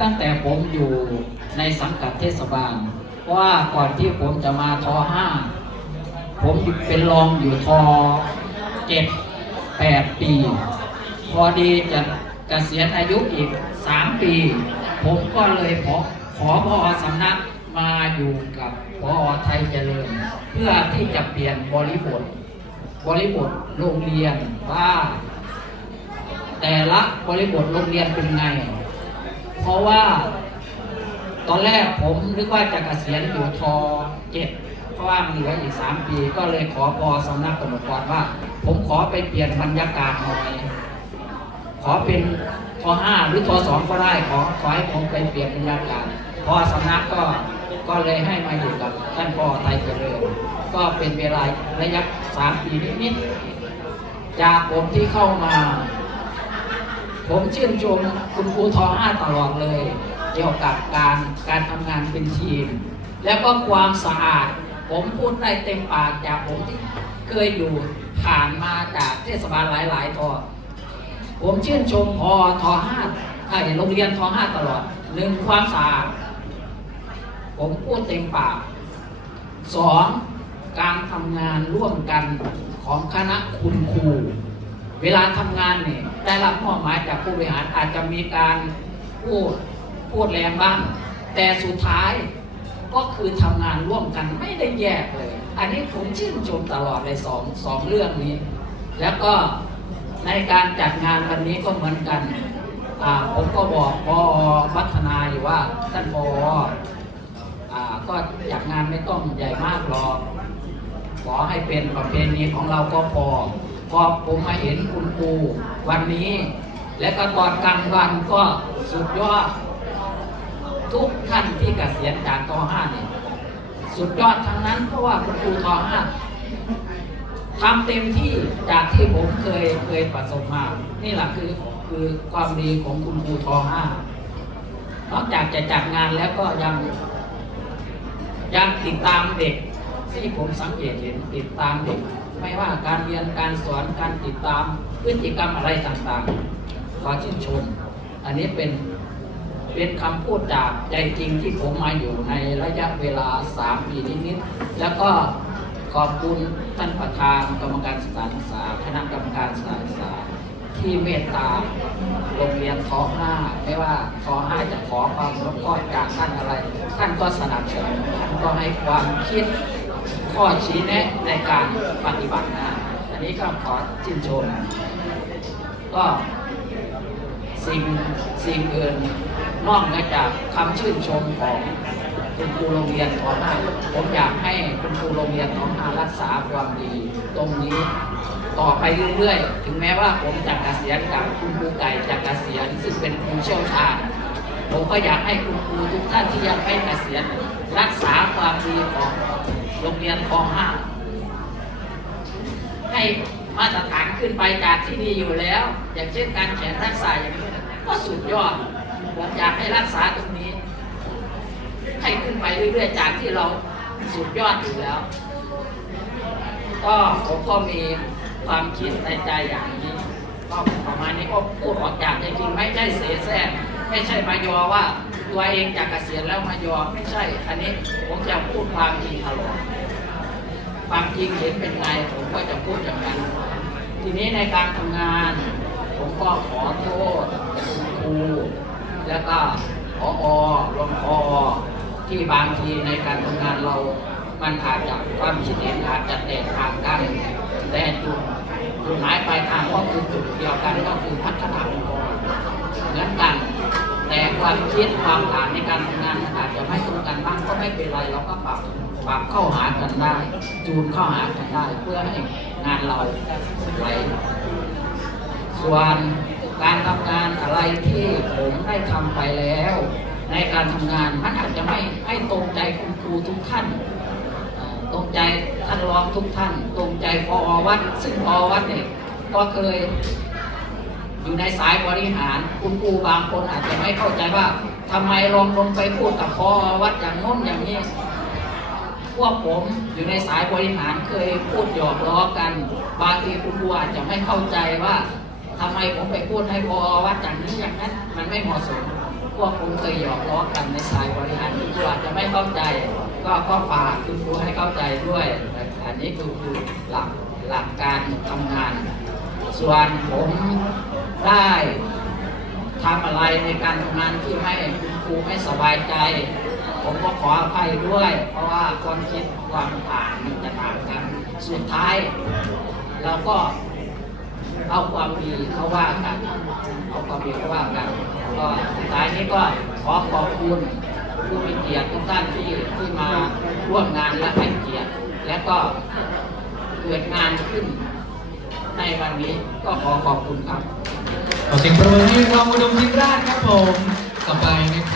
ตั้งแต่ผมอยู่ในสังกัดเทศบาล เพราะว่าก่อนที่ผมจะมาทอห้าผมเป็นรองอยู่ทอเจ็ดแปดปี พอดีจะเกษียณอายุอีกสามปี ผมก็เลยขอขอพอสำนักมาอยู่กับพอไทยเจริญ เพื่อที่จะเปลี่ยนบริบท บริบทโรงเรียนว่า แต่ละบริบทโรงเรียนเป็นไง เพราะว่า ตอนแรกผมนึกว่าจะเกษียณอยู่ทเจ็ดเพราะว่ามันเหลืออีกสามปี ก็เลยขอพอสำนักกรมกรว่า ผมขอไปเปลี่ยนบรรยากาศหน่อยขอเป็นทห้าหรือทสองก็ได้ขอขอให้ผมไปเปลี่ยนบรรยากาศพอสำนักก็ก็เลยให้มาอยู่กับท่านพ่อไทยเจริญก็เป็นเวลาระยะสามปีนิดๆจากผมที่เข้ามา ผมชื่นชมคุณครูทอห้าตลอดเลย เกี่ยวกับการการทำงานเป็นทีม แล้วก็ความสะอาด ผมพูดได้เต็มปากจากผมที่เคยอยู่ผ่านมาจากเทศบาลหลาย ๆทอผมชื่นชมพอทอห้าอ้โรงเรียนทอห้าตลอดหนึ่งความสะอาด ผมพูดเต็มปากสองการทำงานร่วมกันของคณะคุณครู เวลาทำงานเนี่ยได้รับมอบหมายจากผู้บริหารอาจจะมีการพูดพูดแรงบ้าง แต่สุดท้ายก็คือทำงานร่วมกันไม่ได้แยกเลย อันนี้ผมชื่นชมตลอดเลยสองสองเรื่องนี้ แล้วก็ในการจัดงานวันนี้ก็เหมือนกันผมก็บอกพอพัฒนาอยู่ว่าท่านพออ่าก็จัดงานไม่ต้องใหญ่มากหรอก ขอให้เป็นประเพณีของเราก็พอ พอผมมาเห็นคุณครูวันนี้ และก็ตอนกลางวันก็สุดยอด ทุกท่านที่เกษียณจากตห้าเนี่ยสุดยอดทั้งนั้นเพราะว่าคุณครูตห้าทำเต็มที่จากที่ผมเคยเคยประสบมา นี่แหละคือคือความดีของคุณครูทห้านอกจากจะจัดงานแล้วก็ยังยังติดตามเด็ก ที่ผมสังเกตเห็นติดตามเด็กไม่ว่าการเรียนการสอนการติดตามพฤติกรรมอะไรต่างๆ ขอชื่นชม อันนี้เป็นเป็นคำพูดจากใจจริงที่ผมมาอยู่ในระยะเวลา 3 ปีนิดๆแล้วก็ขอบคุณท่านประธานกรรมการสถานศึกษาคณะกรรมการสถานศึกษา ที่เมตตาโรงเรียนท้อห้าไม่ว่าท้อห้าจะขอความรู้ก็จากท่านอะไร ท่านก็สนับสนุนท่านก็ให้ความคิด ข้อชี้แนะในการปฏิบัติงานอันนี้ก็ขอชื่นชม ก็สิ่งสิ่งอื่นนอกเหนือจากคำชื่นชมของคุณครูโรงเรียนทอห้าผมอยากให้คุณครูโรงเรียนทอห้ารักษาความดีตรงนี้ต่อไปเรื่อยๆ ถึงแม้ว่าผมจะเกษียณกับคุณครูไก่จะเกษียณซึ่งเป็นครูเชี่ยวชาญ ผมก็อยากให้คุณครูทุกท่านที่ยังไม่เกษียณรักษาความดีของ โรงเรียนคลองห้าให้มาตรฐานขึ้นไปจากที่ดีอยู่แล้ว อย่างเช่นการแขนรักษาอย่างนี้ก็สุดยอดผมอยากให้รักษาตรงนี้ ให้ขึ้นไปเรื่อยๆจากที่เราสุดยอดอยู่แล้ว ก็ผมก็มีความคิดในใจอย่างนี้ก็ประมาณนี้ก็พูดออกจากจริงไม่ใช่เสแสร้งไม่ใช่มายอว่า ตัวเองจากเกษียณแล้วมายอไม่ใช่ อันนี้ผมจะพูดความจริงตลอดความจริงเห็นเป็นไงผมก็จะพูดอย่างนั้น ทีนี้ในการทำงาน ผมก็ขอโทษคุณครูแล้วก็พอรองพอที่บางทีในการทำงานเรา มันอาจจะความคิดเห็นอาจจะแตกต่างกันแต่จุดจุดหมายปลายทางก็คือจุดเดียวกันก็คือพัฒนาองค์กรเหมือนกัน แต่ความคิดความอ่านในการทำงานมันอาจจะไม่ตรงกันบ้างก็ไม่เป็นไรเราก็ปรับปรับเข้าหากันได้ จูนเข้าหากันได้ เพื่อให้งานเราไหลส่วนการทำงานอะไรที่ผมได้ทำไปแล้ว ในการทำงานมันอาจจะไม่ไม่ตรงใจคุณครูทุกท่านตรงใจท่านรองทุกท่าน ตรงใจพอวัด ซึ่งพอวัดเนี่ยก็เคย อยู่ในสายบริหารคุณครูบางคนอาจจะไม่เข้าใจว่าทำไมลองลงไปพูดกับพอวัดอย่างโน้นอย่างนี้ พวกผมอยู่ในสายบริหารเคยพูดหยอกล้อกัน บางทีคุณครูอาจจะไม่เข้าใจว่าทำไมผมไปพูดให้พอวัดอย่างนี้อย่างนั้น มันไม่เหมาะสม พวกผมเคยหยอกล้อกันในสายบริหารคุณครูอาจจะไม่เข้าใจ ก็ก็ฝากคุณครูให้เข้าใจด้วยแต่อันนี้คือคือหลักหลักการทำงาน ส่วนผมได้ทำอะไรในการทำงานที่ให้คุณครูไม่สบายใจ ผมก็ขออภัยด้วย เพราะว่าความคิดความอ่านมันจะต่างกัน สุดท้ายเราก็เอาความดีเขาว่ากัน เอาความดีเขาว่ากันก็สุดท้ายนี้ก็ขอขอบคุณผู้มีเกียรติทุกท่านที่ที่มาร่วมงานและให้เกียรติและก็เกิดงานขึ้น ในวันนี้ก็ขอขอบคุณครับ ขอเสียงปรบมือให้รองอุดมทิพย์ราชครับผมต่อไปนะครับ